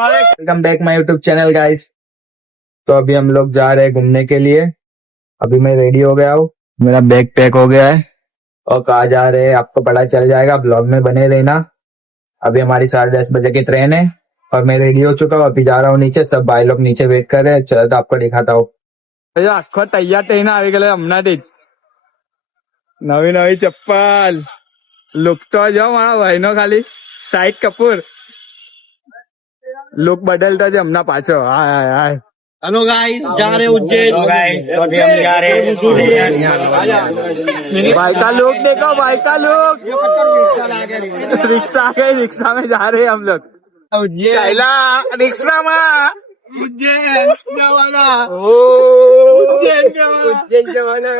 Welcome back my YouTube channel guys. तो अभी हम लोग जा रहे हैं घूमने के लिए। अभी मैं रेडी हो गया हूँ, मेरा बैग पैक हो गया है और कहाँ जा रहे हैं आपको पता चल जाएगा, ब्लॉग में बने रहना। अभी हमारी 10:30 बजे की ट्रेन है और मैं रेडी हो चुका हूँ। अभी जा रहा हूँ नीचे, सब भाई लोग नीचे वेट कर रहे हैं। चलो तो आपको दिखाता हूँ। आखो तैयार થઈને આવી ગયેલો હમણાંથી જ। નવી નવી ચપ્પલ લુક તો જો મારા ભાઈનો ખાલી શાહિદ કપૂર લુક બદલતો છે હમણાં પાછો। હાય હાય હાય। हेलो गाइस, जा रहे उज्जैन। तो अभी हम जा रहे हैं। भाई का लुक देखो, भाई का लुक। रिक्शा आ गई, रिक्शा में जा रहे हैं हम लोग उज्जैन। रिक्शा में उज्जैन जवाना, उज्जैन जवाना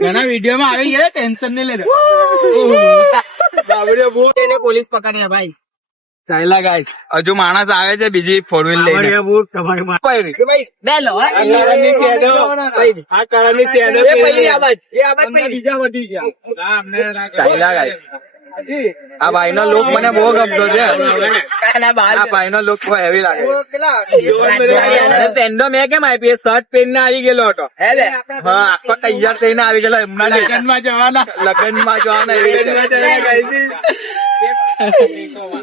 ઘણા વિડીયોમાં આવી ગયા, ટેન્શન નહીં લેજો। પોલીસ પકડ્યા ભાઈ। ચાલ્યા ગાઈસ, હજુ માણસ આવે છે બીજી 4 વ્હીલ લઈને। ચાલ્યા ગાઈસ, આ ભાઈ નો લુક મને બહુ ગમતો છે। આ ભાઈ નો લુક બહુ હેવી લાગે। પેન્ડો મેં કેમ આપી? શર્ટ પહેરીને આવી ગયેલો હતો। હા, આખો તૈયાર થઈને આવી ગયેલો। એમના લગ્નમાં જવાના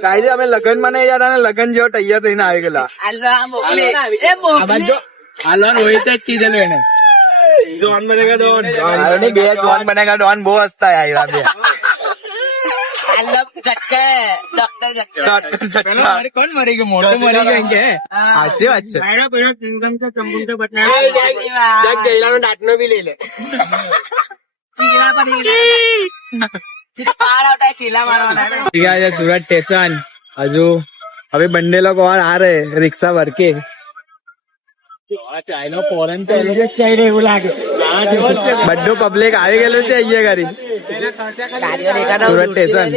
કાયદે અમે લગ્ન માં નહીં જતા, લગ્ન જેવો તૈયાર થઈને આવી ગયેલા। રોહિત જ કીધેલું એને, જોન બનેગા ડોન। બે જોન બનેગા ડોન બહુ હસતા આવ્યા બે। કોણ મરી ગયો? મોટો મરી ગયો કે? સાચી વાત છે। દાંતનો બી લઈ લે। सूरत स्टेशन हजू अभी बंदे लोग और आ रहे रिक्शा भर के। बड्डू पब्लिक આવી ગયેલું છે અહીંયા ઘરે સુરત સ્ટેશન।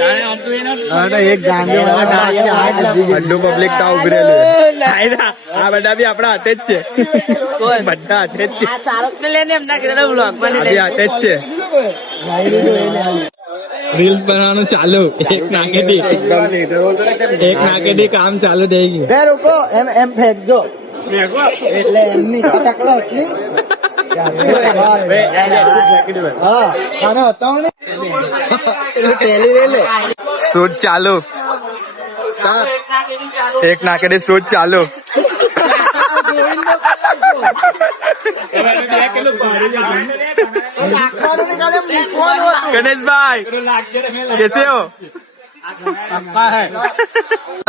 બड्डू પબ્લિક તા ઉભી રહેલું। આ બધા બી આપણા હાથે જ છે, બધા હાથે જ છે। અભી હાથે જ છે। રીલ્સ બનાવવાનું ચાલુ, એક નાકેથી કામ ચાલુ થઈ ગયું। રોકો એમ ફેંકજો એટલે એમની ટકલો શૂટ ચાલુ, એક નાકેથી શૂટ ચાલુ। गणेश भाई कैसे हो?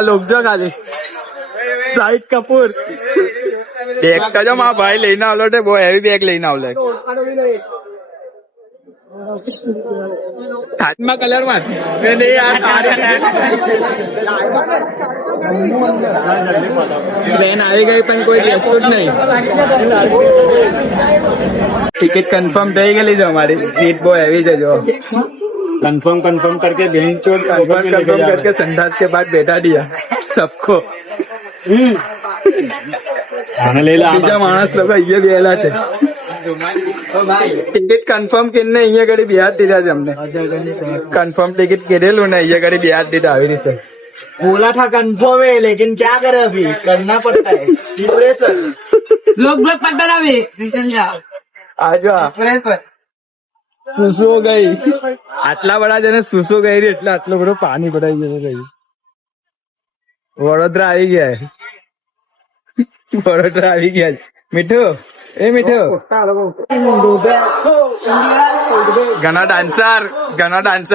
लोग जो खाली शाहिद कपूर देखता जो माँ भाई लेना आवलो थे, वो हैवी बैग लेना आवलो हाथमा कलर में ट्रेन आई गई पण कोई रेस्पोर्ट नहीं। टिकट कंफर्म થઈ ગયેલી છે हमारी, सीट वो हैवी है जो कंफर्म करके कंफर्म करके संडास के बाद बैठा दिया सबको। બીજા માણસ લોકો અહીંયા બેલા છે। ટિકિટ કન્ફર્મ કરીને અહીંયા ઘડી બિહાર દીધા છે અમને। કન્ફર્મ टिकट કરેલું ને અહીંયા ઘડી બિહાર દીધા આવી રીતે। बोला था कंफर्म है, लेकिन क्या करे अभी, करना पड़ता है। डिप्रेशन लोग पता भी निकल जाओ आजा सुसु गई। આટલા બડા જને સુસુ ગઈ રહી એટલે આટલો બધો પાણી ભરાઈ ગયો ગઈ। વડોદરા આવી ગયા, વડોદરા આવી ગયા। મીઠું એ મીઠું ઘણા ડાન્સર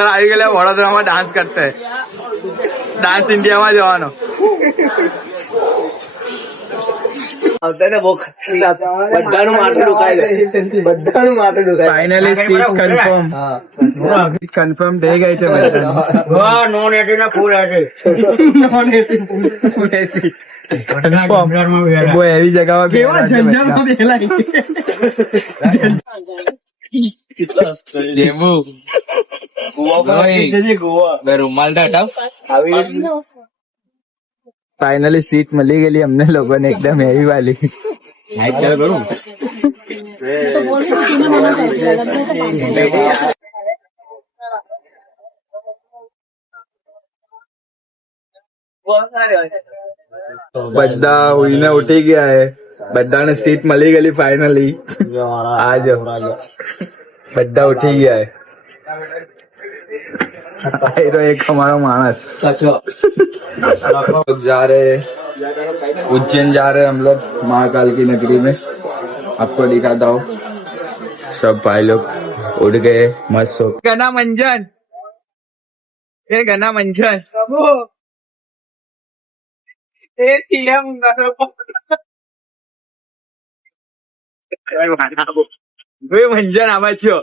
આવી ગયેલા વડોદરામાં ડાન્સ કરતે। ડાન્સ ઇન્ડિયામાં જવાનો फाइनली सीट कंफर्म થઈ ગઈ છે બધા। नॉन एसी ना full AC, non AC full AC वो એવી જગ્યામાં જેમુ રૂમાલ હટાવ। फाइनली सीट मिली गई हमने लोगों ने एकदम हेवी वाली। બધા ઉઈને ઉઠી ગયા હે, બધાને સીટ મળી ગયેલી ફાઇનલી. आज બધા ઉઠી ગયા है. तो एक हमारा मानस जा रहे उज्जैन जा रहे हम लोग महाकाल की नगरी में. आपको दिखाता हूँ. सब भाई लोग उठ गए मस्त सो. घना मंजन, ये घना मंजन ये सीएम મંજન આવા છો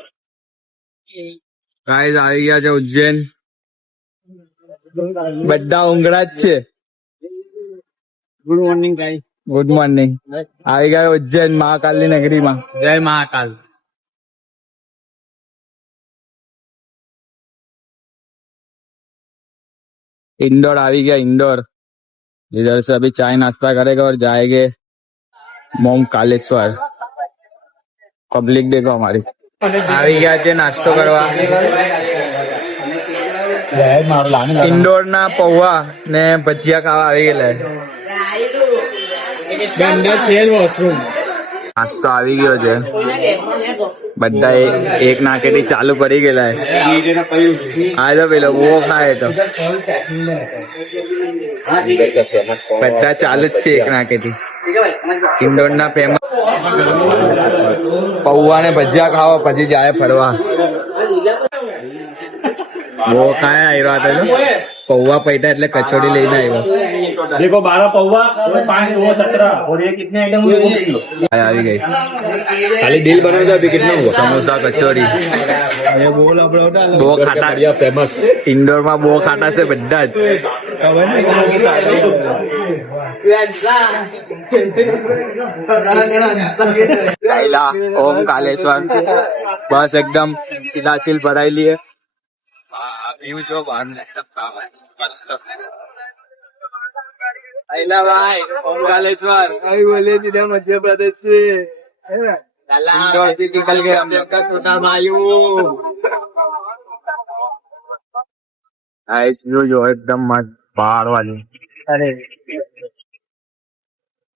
ગાઈસ. આવી ગયા છે ઉજ્જૈન. બધા ઊંઘડા જ છે. Good morning guys. Good morning. આવી ગયા ઉજ્જૈન મહાકાલની નગરીમાં. જય મહાકાલ. इंदौर आ गया. इंदौर इधर से अभी चाय नाश्ता करेगा और जाएंगे मोम कालेश्वर. पब्लिक देखो हमारी આવી ગયા છે નાસ્તો કરવા. ઇન્દોર ના પૌવા ને ભજીયા ખાવા આવી ગયેલા. નાસ્તો આવી ગયો છે. બધા એક નાકેથી ચાલુ કરી ગયેલા. આ તો પેલો બહુ ખાય તો બધા ચાલુ જ છે એક નાકેથી. ઇન્દોર ના ફેમસ પૌવા ને ભજીયા ખાવા પછી જાય ફરવા. वो कहाँ આવ્યા હતા पौवा पैदा એટલે कचौड़ी लेने આવ્યા. देखो 12 पौवा और 5 वो 17 और ये कितने आइटम हुए वो देख लो. આવી ગઈ. खाली डील बनाओ तो अभी कितना हुआ. समोसा कचौड़ी ये बोल अपना બહુ ખાટા. फेमस ઇન્દોર માં બહુ ખાટા છે બધા જ. ચાઈલા ઓમ કાલેશ્વર બસ एकदम चिलाचिल भराई लिए. व्यू जो बाहर भाई ओम कालेश्वर अभी बोले सीधे मध्य प्रदेश से इंदौर से निकल गए हम लोग का छोटा भाई. इस व्यू जो एकदम मस्त पहाड़ वाली. अरे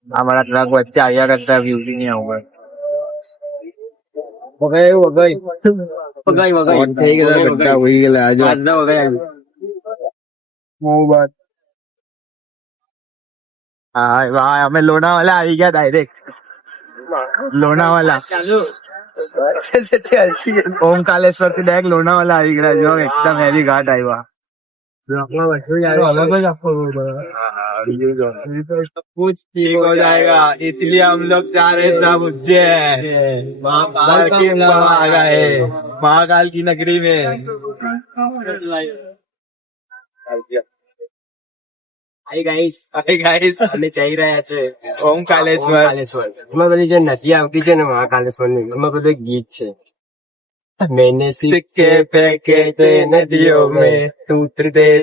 हमारा ट्रक बच्चा आया करता है व्यू भी नहीं होगा. અમે લોનાવાલા આવી ગયા ડાયરેક્ટ. લોનાવાલા ઓમ કાલેશ્વર થી ડાયરેક્ટ લોનાવાला આવી ગયા. જો એકદમ હેવી घाट આવ્યા. सब कुछ ठीक हो जाएगा इसलिए हम लोग जा रहे सब उज्जैन महाकाल की नगरी में. હાય ગાઈસ અમે જઈ રહ્યા છે ઓમ કાલેશ્વર. એમાં બધી જે નદી આવતી છે ને મહાકાલેશ્વર ની એમાં બધું ગીત છે. मैंने सिक्के फेंके थे नदियों में तू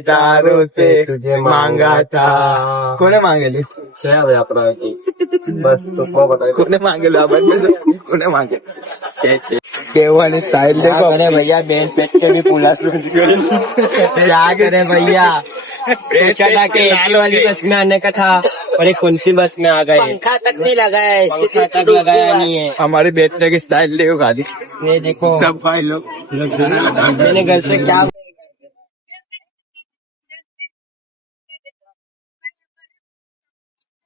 दारों से तुझे मांगा था. કોને માંગેલી છે હવે આપણા બસ તો કો બતાય કોને માંગેલું આ બંને કોને માંગે કેવાની સ્ટાइल देखो. अरे भैया बैंड पेट के भी पुलिस क्या करे भैया. सोचा था कि एसी वाली बस में आने का था और एक कौन सी बस में आ गए. पंखा तक नहीं लगा है. पंखा तक लगाया नहीं है. हमारे बैठने की स्टाइल देखो गाड़ी. ये देखो सब भाई लोग मैंने घर से क्या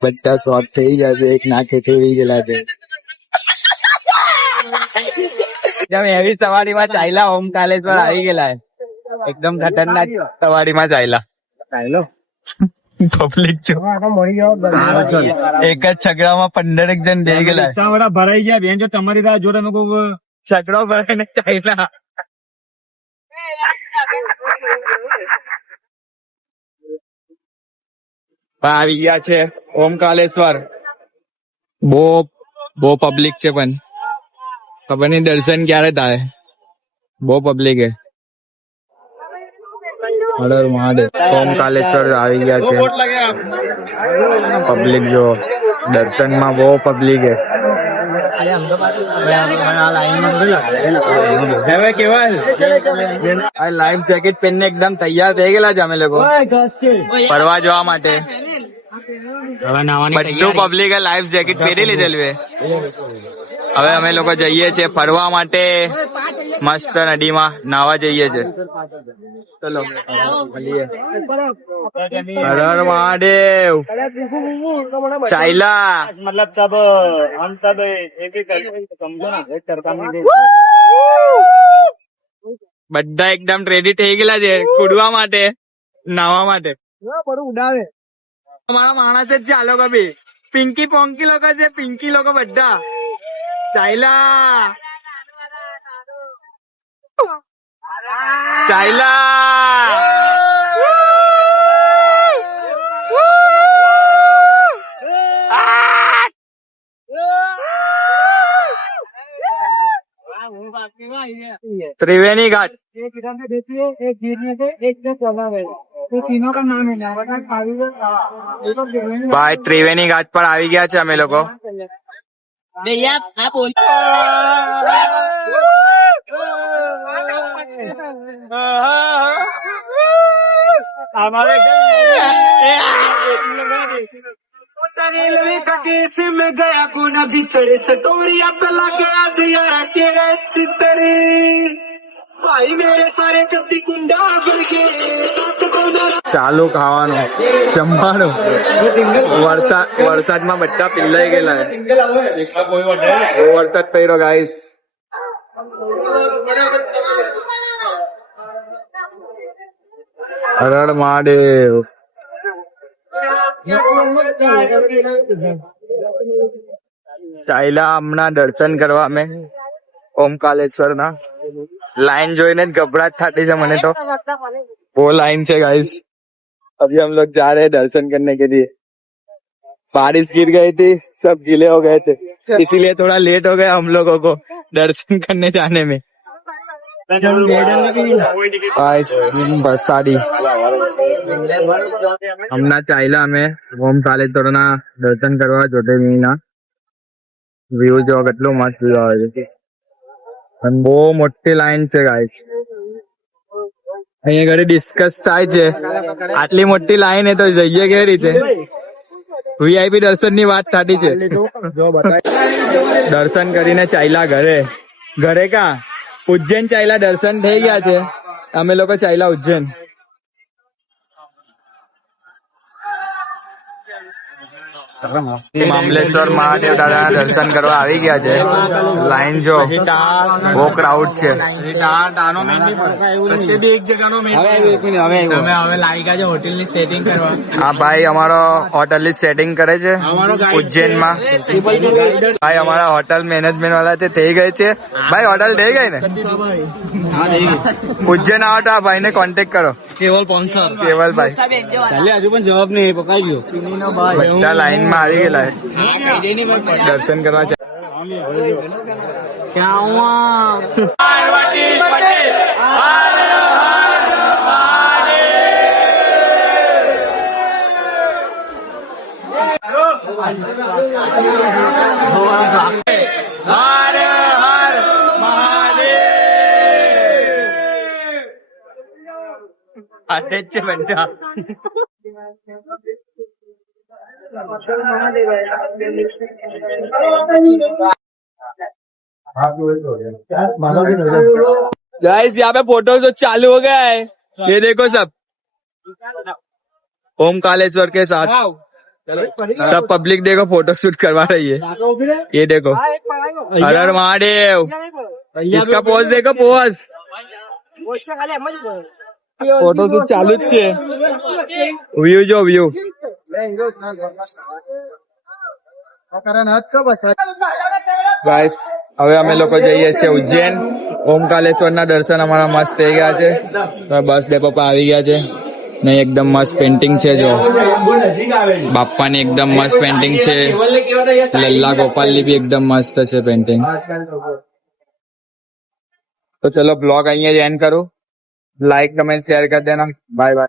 બધા શોર્ટ થઈ જશે એક નાકે થઈ ગયેલા છે. એવી સવારીમાં ચાલ્યા ઓમ કાલેશ્વર આવી ગયેલા. એકદમ ખતરનાક સવારીમાં ચાલ્યા. પબ્લિક છે એક જ છગડામાં 15 જણ બે ગયેલા. સાવરા ભરાઈ ગયા બેન. જો તમારી રાહ જોડે નો છગડો ભરાઈને ચાલ્યા. આવી ગયા છે ઓમ કાલેશ્વર. બહુ પબ્લિક છે પણ ખબર નહીં દર્શન ક્યારે થાય. બહુ પબ્લિક હે. હર હર મહાદેવ. ઓમ કાલેશ્વર આવી ગયા છે. પબ્લિક જો દર્શનમાં બહુ પબ્લિક હે. હવે કેવા લાઈફ જેકેટ પહેરીને એકદમ તૈયાર થઈ ગયેલા છે અમે લોકો ફરવા જવા માટે. બધું પબ્લિકે લાઈફ જેકેટ પહેરી લીધેલું છે. હવે અમે લોકો જઈએ છીએ ફરવા માટે, મસ્ત નદીમાં નાવા જઈએ છીએ. ચલો મળીએ. હર હર મહાદેવ. ચાઈલા मतलब सब हम सब एक ही समझो ना, एक तरफा में બધા એકદમ રેડી થઈ ગયેલા છે કૂદવા માટે, નાવા માટે. અમારા માણસ જ છે આ લોકો બી. પિંકી પોંકી લોકો છે, પિંકી લોકો બધા. ચાઈલા ચાઈલા त्रिवेणी घाट. एक इधर में देती है, एक गिरने से, एक से चला गया. तो तीनों का नाम है ભાઈ ત્રિવેણી ઘાટ પર આવી ગયા છે અમે લોકો. भैया आप बोल हमारे रेलवे का केस में गया गुना भीतर सटोरिया पे लगे आज यार तेरे चितरे भाई मेरे सारे कत्ती कुंडा भर के साथ को ચાલુ ખાવાનું જમવાનું. વરસાદમાં બધા પીલાઈ ગયેલા છે. બહુ વરસાદ પડ્યો ગાઈસ. હર હર મહાદેવ. ચાઈલા હમણાં દર્શન કરવા અમે ઓમકાલેશ્વર ના. लाइन જોઈને જ घबराहट થતી છે મને तो. वो लाइन से गाइस. अभी हम लोग जा रहे हैं दर्शन करने के लिए. बारिश गिर गई थी, सब गीले हो गए थे, इसीलिए थोड़ा लेट हो गया हम लोगों को दर्शन करने जाने में. बरसाती હમણાં ચાલ્યા અમે ઓમકાલેશ્વરના દર્શન કરવા જ્યોતિર્લિંગના. વ્યૂ જો કેટલું મસ્ત વ્યૂ આવે છે. અને બહુ મોટી લાઈન છે ગાઈસ. અહીંયા ઘરે ડિસ્કસ થાય છે, આટલી મોટી લાઈન તો જઈએ કેવી રીતે. વીઆઈપી દર્શન ની વાત થતી છે. દર્શન કરીને ચાલ્યા ઘરે. ઘરે કા ઉજ્જૈન ચાલ્યા, દર્શન થઈ ગયા છે. અમે લોકો ચાલ્યા ઉજ્જૈન. મામલેશ્વર મહાદેવ દાદાના દર્શન કરવા આવી ગયા છે. લાઈન જો બહુ ક્રાઉડ છે. હા ભાઈ અમારો હોટલ ની સેટિંગ કરે છે ઉજ્જૈનમાં. ભાઈ અમારા હોટલ મેનેજમેન્ટ વાળા છે, થઈ ગઈ છે. ભાઈ હોટલ થઈ ગઈ ને? ઉજ્જૈન આવો તો આ ભાઈ ને કોન્ટેક્ટ કરો. કેવલભાઈ હજુ પણ જવાબ નહીં પકડી ગયો. બધા લાઈન માં આવી ગયેલા દર્શન કરવા. અરે છે બધા. गाइस यहाँ पे फोटो तो चालू हो गया है. ये देखो सब ओमकालेश्वर के साथ सब पब्लिक देखो फोटो शूट करवा रही है. ये देखो हर हर महादेव. इसका पोज देखो, पोज. फोटो शूट चालू જ છે. વ્યૂ જો વ્યૂ. ગાઈસ હવે અમે લોકો જઈએ છીએ ઉજ્જૈન. ઓમકાલેશ્વર ના દર્શન અમારા મસ્ત થઈ ગયા છે. બસ ડેપો પર આવી ગયા છે. નહીં એકદમ મસ્ત પેન્ટિંગ છે. જો બાપ્પાની એકદમ મસ્ત પેન્ટિંગ છે. લલ્લા ગોપાલની બી એકદમ મસ્ત છે પેન્ટિંગ. તો ચલો બ્લોગ અહીંયા જ એન્ડ કરું. लाइक कमेंट शेयर कर देना. Bye bye.